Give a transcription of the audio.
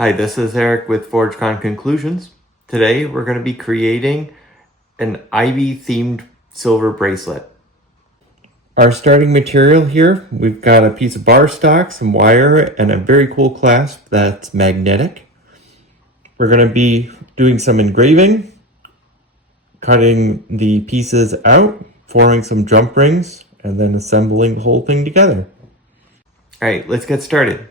Hi, this is Eric with ForgeCon Conclusions. Today we're going to be creating an ivy themed silver bracelet. Our starting material here, we've got a piece of bar stock, some wire, and a very cool clasp that's magnetic. We're going to be doing some engraving, cutting the pieces out, forming some jump rings, and then assembling the whole thing together. Alright, let's get started.